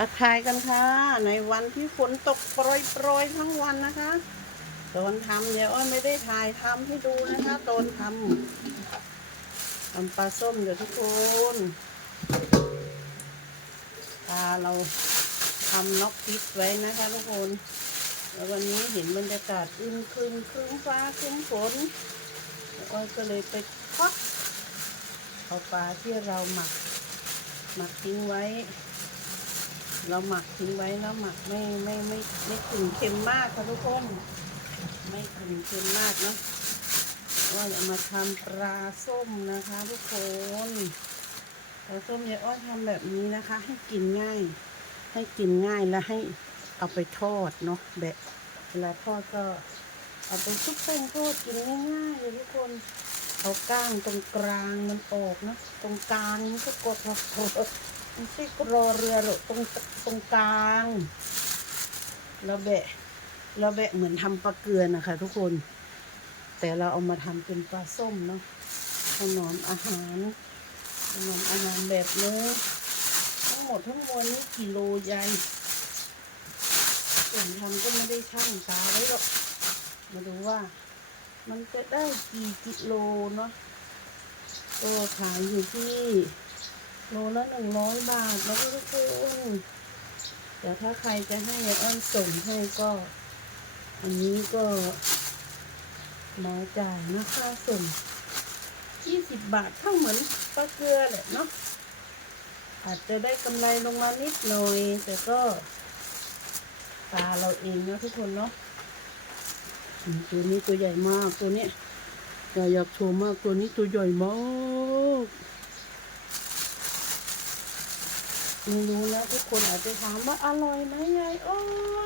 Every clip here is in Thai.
ทักทายกันค่ะ ในวันที่ฝนตกโปรยๆทั้งวันนะคะตอนทำเนี่ยอ้อยไม่ได้ถ่ายทำให้ดูนะคะตอนทำทำปลาส้มอยู่ทุกคนปลาเราทำน็อกพิษไว้นะคะทุกคนแล้ววันนี้เห็นบรรยากาศอึมครึมครึ้มฟ้าครึ้มฝนอ้อยก็เลยไปทอดเอาปลาที่เราหมักหมักทิ้งไว้ เราหมักทิ้งไว้แล้วหมักไม่ไม่ไม่ไม่ถึงเค็มมากค่ะทุกคน ไม่ถึงเค็มมากนะว่าจะมาทำปลาส้มนะคะทุกคนปลาส้มยายอ้อยทำแบบนี้นะคะ ให้กินง่าย ให้กินง่ายและให้เอาไปทอดเนาะแบบเวลาทอดก็เอาไปชุบแป้งทอดกินง่ายๆเลยทุกคนเอาก้างตรงกลางมันออกนะตรงกลางมันก็กดกด ไม่ใช่รอเรือหรอตรงตรงกลางเราแบะเราแบะเหมือนทำปลาเกลือนะคะทุกคน แต่เราเอามาทำเป็นปลาส้มเนาะถนอมอาหารถนอมอาหารแบบนี้ทั้งหมดทั้งมวลนี้กิโลใหญ่ส่วนทำก็ไม่ได้ช่างตาไว้หรอกมาดูว่า มันจะได้กี่กิโลเนาะก็ขายอยู่ที่ โลละหนึ่งร้อยบาทแล้วก็ทุกคนแต่ถ้าใครจะให้อ้อนส่งให้ก็ อันนี้ก็มาจ่ายนะค่าส่งยี่สิบบาทเท่าเหมือนปลาเกลือแหละเนาะอาจจะได้กำไรลงมานิดหน่อย แต่ก็ปลาเราเองนะทุกคนเนาะตัวนี้ตัวใหญ่มากตัวนี้อยากโชว์มากตัวนี้ตัวใหญ่มาก ไม่รู้นะทุกคนอาจจะถามว่าอร่อยไหมยายโอ้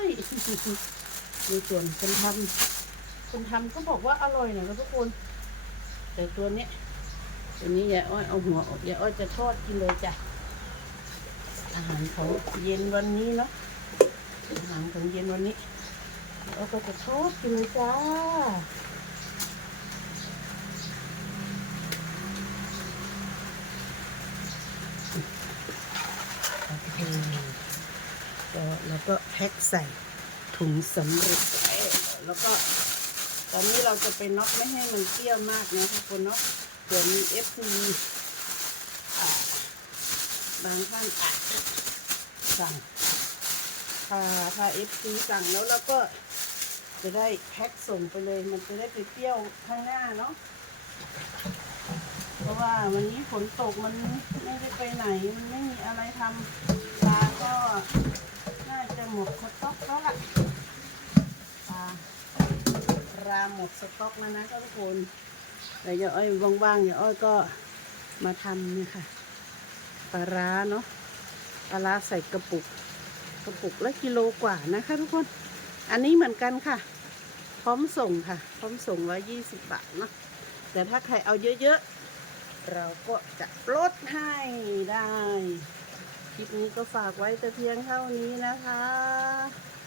ยในส่วนคนทำคนทำก็บอกว่าอร่อยนะครับทุกคน แต่ตัวนี้ตัวนี้ยายอ้อยเอาหัวออกยายอ้อยจะทอดกินเลยจ้ะอาหารของเย็นวันนี้เนาะอาหารของเย็นวันนี้แล้วก็จะทอดกินเลยจ้า โอเค ก็แล้วก็แพ็คใส่ถุงสำเร็จแล้วก็ ตอนนี้เราจะไปน็อกไม่ให้มันเปรี้ยวมากนะทุกคนเนาะเผื่อมีเอฟซีบางท่านอาจจะสั่งถ้าถ้าเอฟซีสั่งแล้วเราก็จะได้แพ็คส่งไปเลย มันจะได้ไปเปรี้ยวข้างหน้าเนาะ เพราะว่าวันนี้ฝนตกมันไม่ได้ไปไหน มันไม่มีอะไรทำปลาก็น่าจะหมดสต็อกแล้วล่ะปลาปลาหมดสต็อกแล้วนะทุกคนแต่ยาอ้อยว่างๆอย่าอ้อยก็มาทำเนี่ยค่ะปลาร้าเนาะปลาร้าใส่กระปุก กระปุกละกิโลกว่านะคะทุกคน อันนี้เหมือนกันค่ะ พร้อมส่งค่ะ พร้อมส่งร้อยยี่สิบบาทเนาะแต่ถ้าใครเอาเยอะๆ เราก็จะลดให้ได้ คลิปนี้ก็ฝากไว้แต่เพียงเท่านี้นะคะ